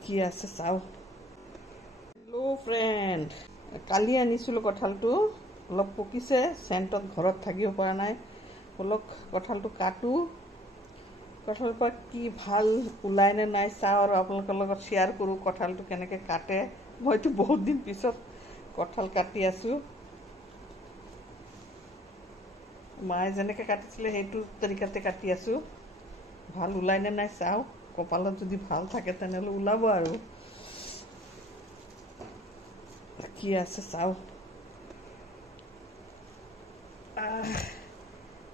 কি আছে চাও। হেল্ল' ফ্ৰেণ্ড, কালি আনিছিলোঁ কঁঠালটো, অলপ পকিছে, চেণ্টত ঘৰত থাকিব পৰা নাই। অলপ কঁঠালটো কাটো, কঁঠালৰ পৰা কি ভাল ওলাই নে নাই চাওঁ আৰু আপোনালোকৰ লগত শ্বেয়াৰ কৰোঁ কঁঠালটো কেনেকৈ কাটে। মইতো বহুত দিন পিছত কঁঠাল কাটি আছোঁ। মায়ে যেনেকৈ কাটিছিলে সেইটো তৰিকাতে কাটি আছোঁ। ভাল ওলাই নে নাই চাওঁ, কপালত যদি ভাল থাকে তেনেহ'লে ওলাব আৰু। কি আছে চাওঁ।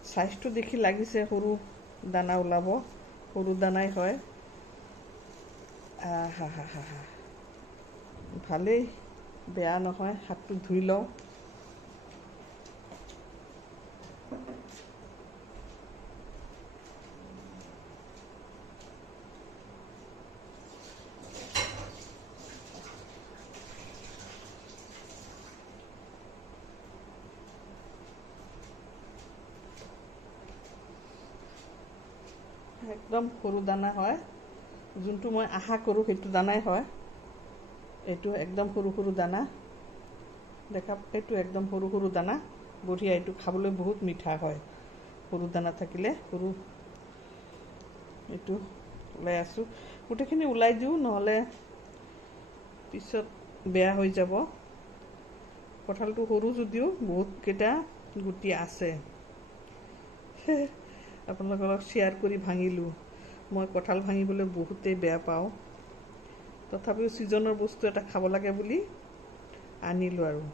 চাইজটো দেখি লাগিছে সৰু দানা ওলাব, সৰু দানাই হয়। হা হা হা হা, ভালেই, বেয়া নহয়। হাতটো ধুই লওঁ। একদম সৰু দানা হয়, যোনটো মই আশা কৰোঁ সেইটো দানাই হয়। এইটো একদম সৰু সৰু দানা দেখা, এইটো একদম সৰু সৰু দানা, বঢ়িয়া। এইটো খাবলৈ বহুত মিঠা হয় সৰু দানা থাকিলে। সৰু এইটো ওলাই আছোঁ, গোটেইখিনি ওলাই দিওঁ, নহ'লে পিছত বেয়া হৈ যাব। কঁঠালটো সৰু যদিও বহুতকেইটা গুটি আছে। আপোনালোকৰ লগত শ্বেয়াৰ কৰি ভাঙিলোঁ। মই কঁঠাল ভাঙিবলৈ বহুতেই বেয়া পাওঁ, তথাপিও ছিজনৰ বস্তু এটা খাব লাগে বুলি আনিলোঁ আৰু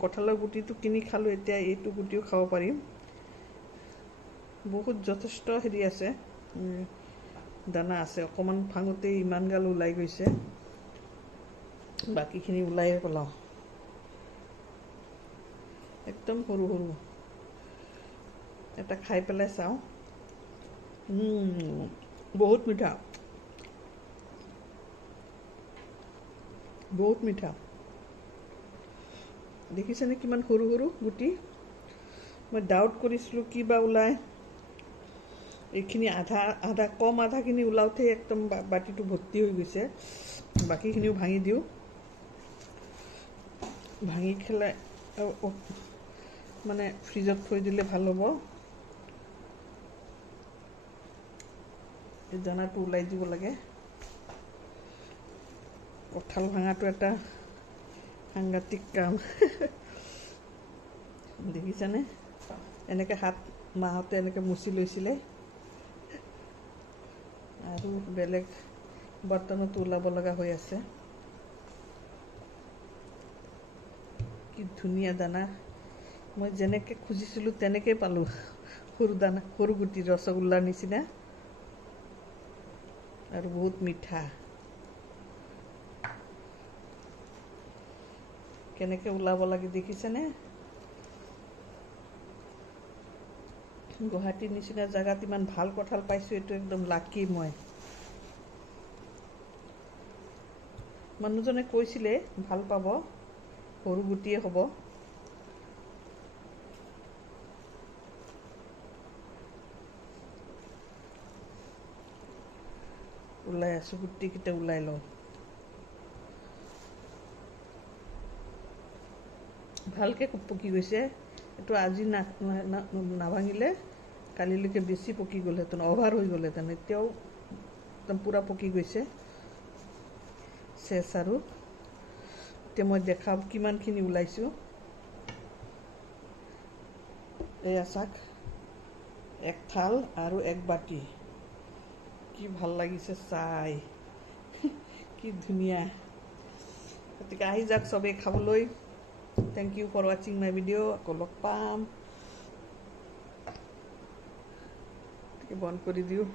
কঁঠালৰ গুটিটো কিনি খালোঁ, এতিয়া এইটো গুটিও খাব পাৰিম। বহুত যথেষ্ট হেৰি আছে, দানা আছে। অকণমান ভাঙোতেই ইমান গাল ওলাই গৈছে, বাকীখিনি ওলাইয়ে পেলাওঁ। একদম সৰু সৰু, এটা খাই পেলাই চাওঁ। বহুত মিঠা, বহুত মিঠা। দেখিছেনে কিমান সৰু সৰু গুটি? মই ডাউট কৰিছিলোঁ কি বা ওলাই। এইখিনি আধা কম, আধাখিনি ওলাওঁতে একদম বাতিটো ভৰ্তি হৈ গৈছে। বাকীখিনিও ভাঙি দিওঁ, ভাঙি খেলাই মানে ফ্ৰিজত থৈ দিলে ভাল হ'ব। এই দানাটো ওলাই দিব লাগে। কঁঠাল ভাঙাটো এটা সাংঘাতিক কাম। দেখিছানে, এনেকৈ হাত মাহঁতে এনেকৈ মুচি লৈছিলে, আৰু বেলেগ বৰ্তনতো ওলাব লগা হৈ আছে। কি ধুনীয়া দানা, মই যেনেকৈ খুজিছিলোঁ তেনেকৈ পালোঁ। সৰু দানা, সৰু গুটি, ৰসগোল্লাৰ নিচিনা, আৰু বহুত মিঠা। কেনেকৈ ওলাব লাগে দেখিছেনে? গুৱাহাটীৰ নিচিনা জেগাত ইমান ভাল কঁঠাল পাইছোঁ, এইটো একদম লাকি মই। মানুহজনে কৈছিলে ভাল পাব, সৰু গুটিয়ে হ'ব। ওলাই আছোঁ, গুটিকেইটা ওলাই লওঁ। ভালকৈ পকি গৈছে। এইটো আজি নাভাঙিলে কালিলৈকে বেছি পকি গ'লহেঁতেন, অভাৰ হৈ গ'লহেঁতেন। এতিয়াও একদম পূৰা পকি গৈছে, চেচ। আৰু এতিয়া মই দেখাম কিমানখিনি ওলাইছোঁ। এয়া চাওক, এক থাল আৰু এক বাটি। কি ভাল লাগিছে চাই, কি ধুনীয়া। গতিকে আহি যাওক চবেই খাবলৈ। থেংক ইউ ফৰ ৱাচিং মাই ভিডিঅ'। আকৌ লগ পাম। বন্ধ কৰি দিওঁ।